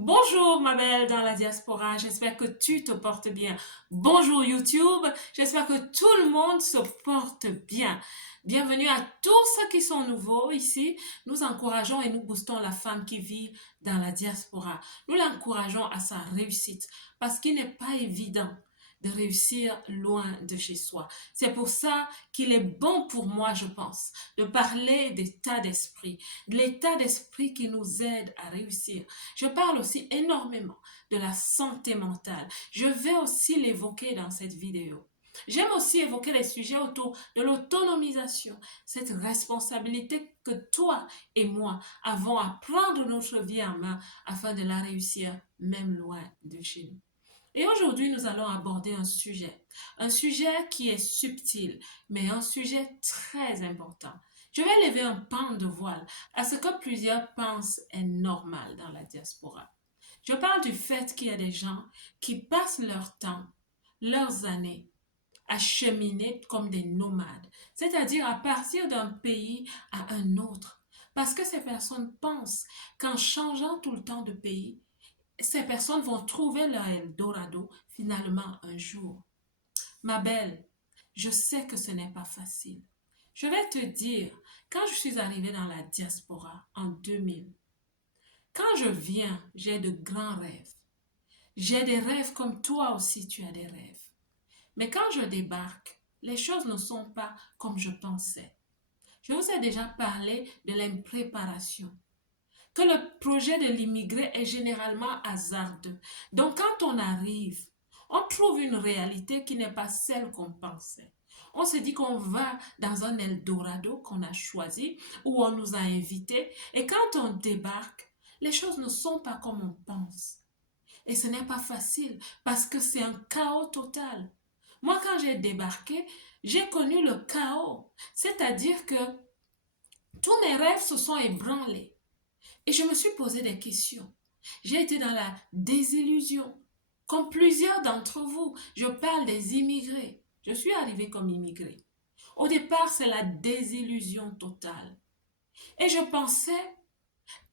Bonjour ma belle dans la diaspora, j'espère que tu te portes bien. Bonjour YouTube, j'espère que tout le monde se porte bien. Bienvenue à tous ceux qui sont nouveaux ici. Nous encourageons et nous boostons la femme qui vit dans la diaspora. Nous l'encourageons à sa réussite parce qu'il n'est pas évident de réussir loin de chez soi. C'est pour ça qu'il est bon pour moi, je pense, de parler d'état d'esprit, de l'état d'esprit qui nous aide à réussir. Je parle aussi énormément de la santé mentale. Je vais aussi l'évoquer dans cette vidéo. J'aime aussi évoquer les sujets autour de l'autonomisation, cette responsabilité que toi et moi avons à prendre notre vie en main afin de la réussir même loin de chez nous. Et aujourd'hui, nous allons aborder un sujet qui est subtil, mais un sujet très important. Je vais lever un pan de voile à ce que plusieurs pensent est normal dans la diaspora. Je parle du fait qu'il y a des gens qui passent leur temps, leurs années, à cheminer comme des nomades, c'est-à-dire à partir d'un pays à un autre. Parce que ces personnes pensent qu'en changeant tout le temps de pays, ces personnes vont trouver leur Eldorado finalement un jour. Ma belle, je sais que ce n'est pas facile. Je vais te dire, quand je suis arrivée dans la diaspora en 2000, quand je viens, j'ai de grands rêves. J'ai des rêves comme toi aussi tu as des rêves. Mais quand je débarque, les choses ne sont pas comme je pensais. Je vous ai déjà parlé de l'impréparation, que le projet de l'immigré est généralement hasardeux. Donc quand on arrive, on trouve une réalité qui n'est pas celle qu'on pensait. On se dit qu'on va dans un Eldorado qu'on a choisi, où on nous a invités, et quand on débarque, les choses ne sont pas comme on pense. Et ce n'est pas facile parce que c'est un chaos total. Moi, quand j'ai débarqué, j'ai connu le chaos. C'est-à-dire que tous mes rêves se sont ébranlés. Et je me suis posé des questions. J'ai été dans la désillusion. Comme plusieurs d'entre vous, je parle des immigrés. Je suis arrivée comme immigrée. Au départ, c'est la désillusion totale. Et je pensais,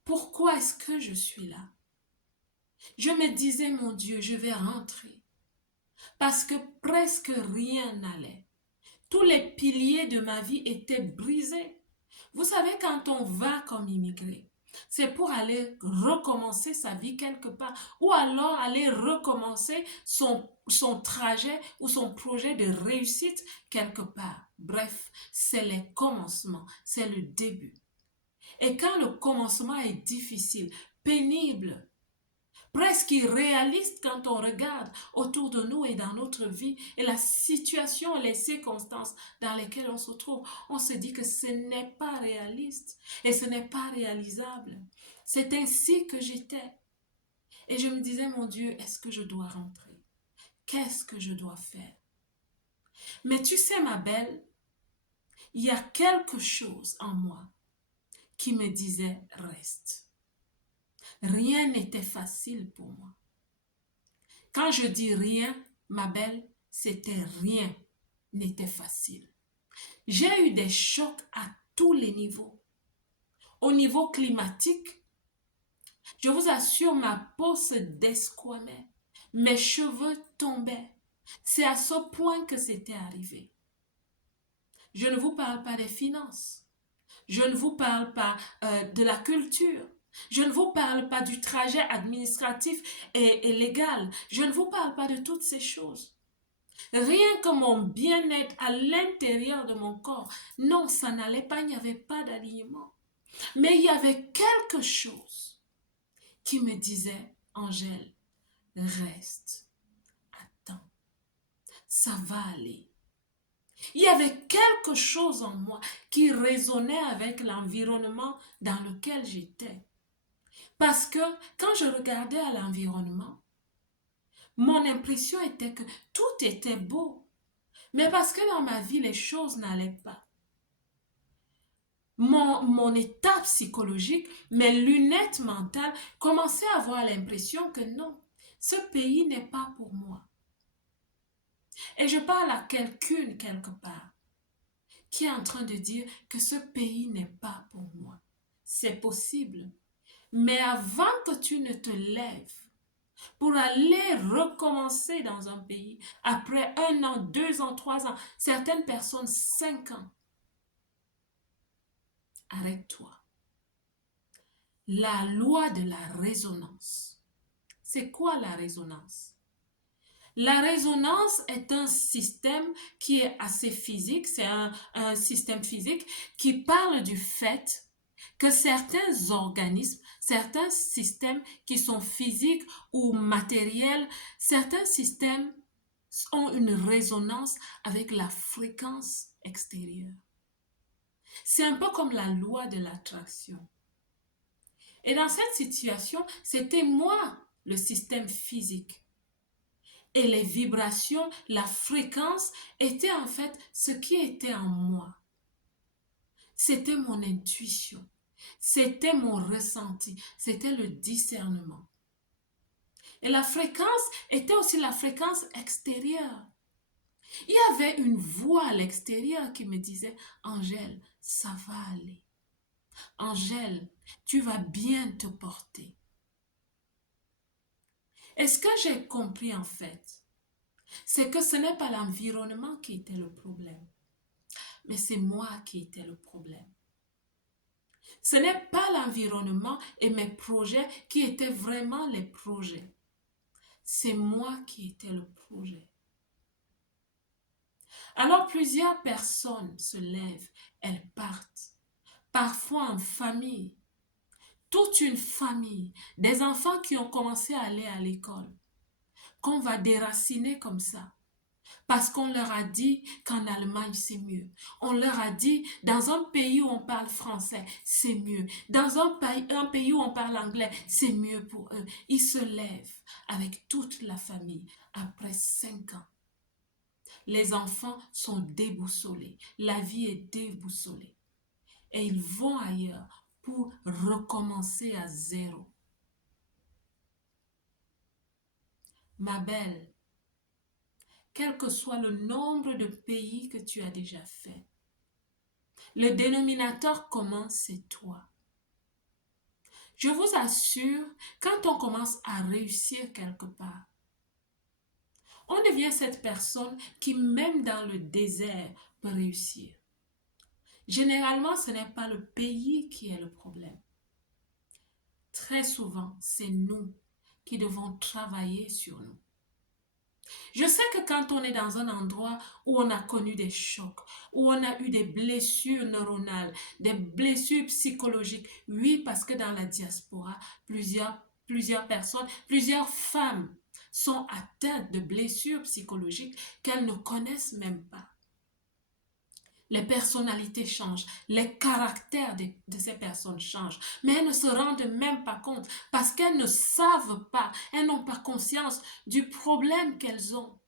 pourquoi est-ce que je suis là? Je me disais, mon Dieu, je vais rentrer. Parce que presque rien n'allait. Tous les piliers de ma vie étaient brisés. Vous savez, quand on va comme immigré, c'est pour aller recommencer sa vie quelque part ou alors aller recommencer son trajet ou son projet de réussite quelque part. Bref, c'est les commencements, c'est le début. Et quand le commencement est difficile, pénible, presque irréaliste quand on regarde autour de nous et dans notre vie et la situation, les circonstances dans lesquelles on se trouve. On se dit que ce n'est pas réaliste et ce n'est pas réalisable. C'est ainsi que j'étais. Et je me disais, mon Dieu, est-ce que je dois rentrer? Qu'est-ce que je dois faire? Mais tu sais, ma belle, il y a quelque chose en moi qui me disait, reste. Rien n'était facile pour moi. Quand je dis rien, ma belle, c'était rien n'était facile. J'ai eu des chocs à tous les niveaux. Au niveau climatique, je vous assure, ma peau se desquamait. Mes cheveux tombaient. C'est à ce point que c'était arrivé. Je ne vous parle pas des finances. Je ne vous parle pas de la culture. Je ne vous parle pas du trajet administratif et légal. Je ne vous parle pas de toutes ces choses. Rien que mon bien-être à l'intérieur de mon corps. Non, ça n'allait pas, il n'y avait pas d'alignement. Mais il y avait quelque chose qui me disait, Angèle, reste, attends, ça va aller. Il y avait quelque chose en moi qui résonnait avec l'environnement dans lequel j'étais. Parce que quand je regardais à l'environnement, mon impression était que tout était beau. Mais parce que dans ma vie, les choses n'allaient pas. Mon état psychologique, mes lunettes mentales commençaient à avoir l'impression que non, ce pays n'est pas pour moi. Et je parle à quelqu'un quelque part qui est en train de dire que ce pays n'est pas pour moi. C'est possible. Mais avant que tu ne te lèves pour aller recommencer dans un pays, après 1 an, 2 ans, 3 ans, certaines personnes 5 ans, arrête-toi. La loi de la résonance. C'est quoi la résonance? La résonance est un système qui est assez physique, c'est un système physique qui parle du fait que certains organismes, certains systèmes qui sont physiques ou matériels, certains systèmes ont une résonance avec la fréquence extérieure. C'est un peu comme la loi de l'attraction. Et dans cette situation, c'était moi, le système physique. Et les vibrations, la fréquence étaient en fait ce qui était en moi. C'était mon intuition. C'était mon ressenti. C'était le discernement. Et la fréquence était aussi la fréquence extérieure. Il y avait une voix à l'extérieur qui me disait, Angèle, ça va aller. Angèle, tu vas bien te porter. Et ce que j'ai compris en fait, c'est que ce n'est pas l'environnement qui était le problème, mais c'est moi qui étais le problème. Ce n'est pas l'environnement et mes projets qui étaient vraiment les projets. C'est moi qui étais le projet. Alors plusieurs personnes se lèvent, elles partent, parfois en famille, toute une famille, des enfants qui ont commencé à aller à l'école, qu'on va déraciner comme ça. Parce qu'on leur a dit qu'en Allemagne, c'est mieux. On leur a dit, dans un pays où on parle français, c'est mieux. Dans un pays où on parle anglais, c'est mieux pour eux. Ils se lèvent avec toute la famille après 5 ans. Les enfants sont déboussolés. La vie est déboussolée. Et ils vont ailleurs pour recommencer à zéro. Ma belle, quel que soit le nombre de pays que tu as déjà fait, le dénominateur commun, c'est toi. Je vous assure, quand on commence à réussir quelque part, on devient cette personne qui, même dans le désert, peut réussir. Généralement, ce n'est pas le pays qui est le problème. Très souvent, c'est nous qui devons travailler sur nous. Je sais que quand on est dans un endroit où on a connu des chocs, où on a eu des blessures neuronales, des blessures psychologiques, oui, parce que dans la diaspora, plusieurs personnes, plusieurs femmes sont atteintes de blessures psychologiques qu'elles ne connaissent même pas. Les personnalités changent, les caractères de ces personnes changent, mais elles ne se rendent même pas compte parce qu'elles ne savent pas, elles n'ont pas conscience du problème qu'elles ont.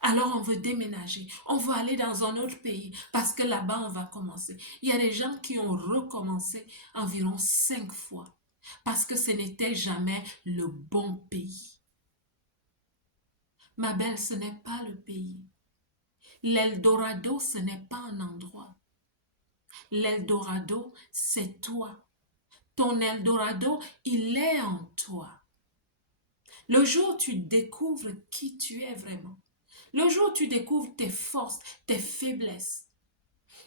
Alors on veut déménager, on veut aller dans un autre pays parce que là-bas on va commencer. Il y a des gens qui ont recommencé environ 5 fois parce que ce n'était jamais le bon pays. Ma belle, ce n'est pas le pays. L'Eldorado, ce n'est pas un endroit. L'Eldorado, c'est toi. Ton Eldorado, il est en toi. Le jour où tu découvres qui tu es vraiment, le jour où tu découvres tes forces, tes faiblesses,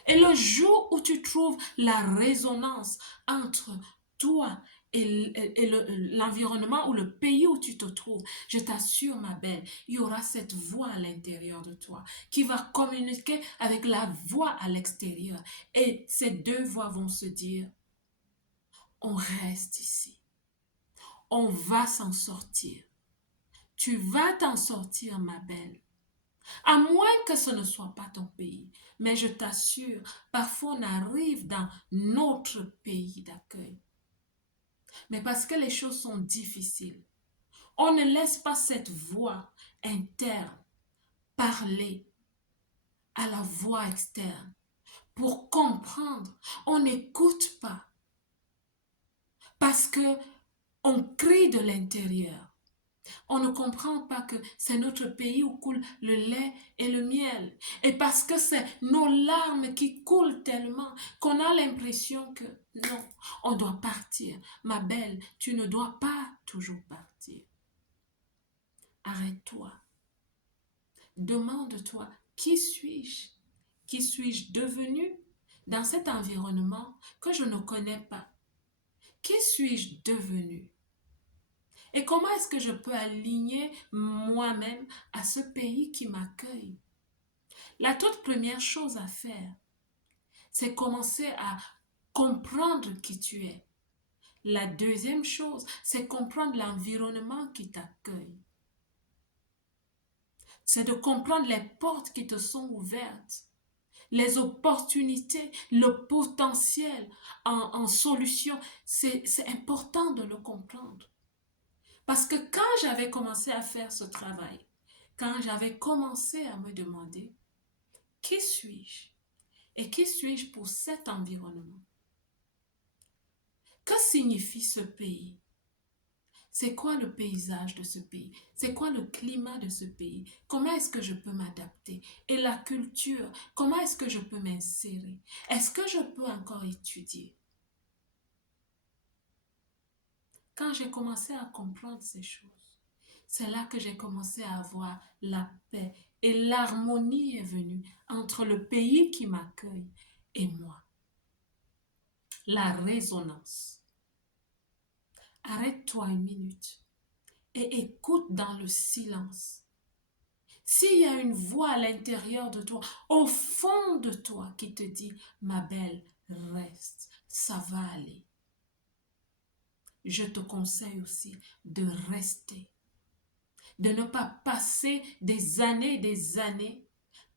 et le jour où tu trouves la résonance entre toi et l'environnement ou le pays où tu te trouves, je t'assure, ma belle, il y aura cette voix à l'intérieur de toi qui va communiquer avec la voix à l'extérieur. Et ces deux voix vont se dire, on reste ici. On va s'en sortir. Tu vas t'en sortir, ma belle. À moins que ce ne soit pas ton pays. Mais je t'assure, parfois on arrive dans notre pays d'accueil. Mais parce que les choses sont difficiles, on ne laisse pas cette voix interne parler à la voix externe pour comprendre. On n'écoute pas parce que on crie de l'intérieur. On ne comprend pas que c'est notre pays où coule le lait et le miel. Et parce que c'est nos larmes qui coulent tellement qu'on a l'impression que non, on doit partir. Ma belle, tu ne dois pas toujours partir. Arrête-toi. Demande-toi, qui suis-je? Qui suis-je devenu dans cet environnement que je ne connais pas? Qui suis-je devenu? Et comment est-ce que je peux aligner moi-même à ce pays qui m'accueille? La toute première chose à faire, c'est commencer à comprendre qui tu es. La deuxième chose, c'est comprendre l'environnement qui t'accueille. C'est de comprendre les portes qui te sont ouvertes, les opportunités, le potentiel en solution. C'est important de le comprendre. Parce que quand j'avais commencé à faire ce travail, quand j'avais commencé à me demander, qui suis-je? Et qui suis-je pour cet environnement? Que signifie ce pays? C'est quoi le paysage de ce pays? C'est quoi le climat de ce pays? Comment est-ce que je peux m'adapter? Et la culture, comment est-ce que je peux m'insérer? Est-ce que je peux encore étudier? Quand j'ai commencé à comprendre ces choses, c'est là que j'ai commencé à avoir la paix et l'harmonie est venue entre le pays qui m'accueille et moi. La résonance. Arrête-toi une minute et écoute dans le silence. S'il y a une voix à l'intérieur de toi, au fond de toi, qui te dit, ma belle, reste, ça va aller. Je te conseille aussi de rester, de ne pas passer des années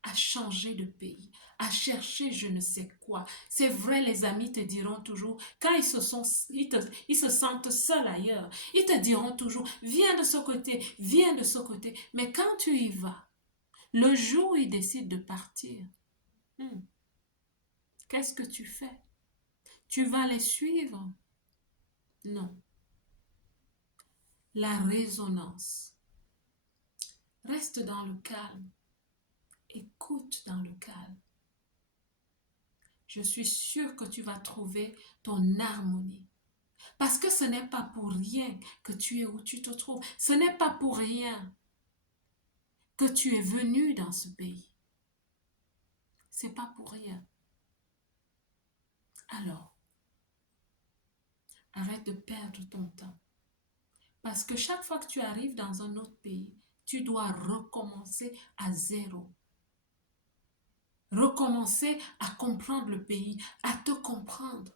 à changer de pays, à chercher je ne sais quoi. C'est vrai, les amis te diront toujours, quand ils se sentent seuls ailleurs, ils te diront toujours, viens de ce côté, viens de ce côté. Mais quand tu y vas, le jour où ils décident de partir, qu'est-ce que tu fais? Tu vas les suivre? Non. La résonance. Reste dans le calme. Écoute dans le calme. Je suis sûre que tu vas trouver ton harmonie. Parce que ce n'est pas pour rien que tu es où tu te trouves. Ce n'est pas pour rien que tu es venu dans ce pays. C'est pas pour rien. Alors, arrête de perdre ton temps. Parce que chaque fois que tu arrives dans un autre pays, tu dois recommencer à zéro. Recommencer à comprendre le pays, à te comprendre.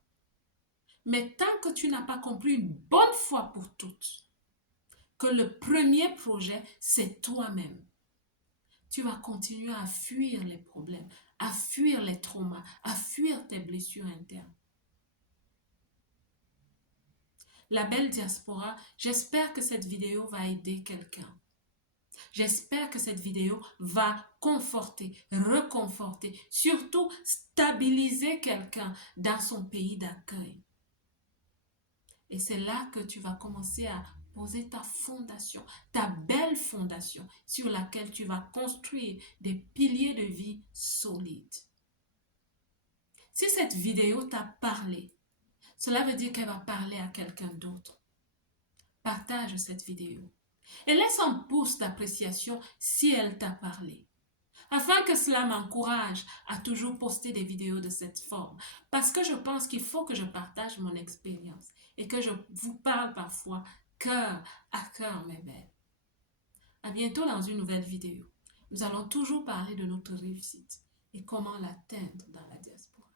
Mais tant que tu n'as pas compris une bonne fois pour toutes que le premier projet, c'est toi-même, tu vas continuer à fuir les problèmes, à fuir les traumas, à fuir tes blessures internes. La belle diaspora, j'espère que cette vidéo va aider quelqu'un. J'espère que cette vidéo va conforter, reconforter, surtout stabiliser quelqu'un dans son pays d'accueil. Et c'est là que tu vas commencer à poser ta fondation, ta belle fondation sur laquelle tu vas construire des piliers de vie solides. Si cette vidéo t'a parlé, cela veut dire qu'elle va parler à quelqu'un d'autre. Partage cette vidéo et laisse un pouce d'appréciation si elle t'a parlé, afin que cela m'encourage à toujours poster des vidéos de cette forme. Parce que je pense qu'il faut que je partage mon expérience et que je vous parle parfois cœur à cœur, mes belles. À bientôt dans une nouvelle vidéo. Nous allons toujours parler de notre réussite et comment l'atteindre dans la diaspora.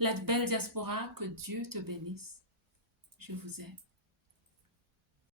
La belle diaspora, que Dieu te bénisse. Je vous aime.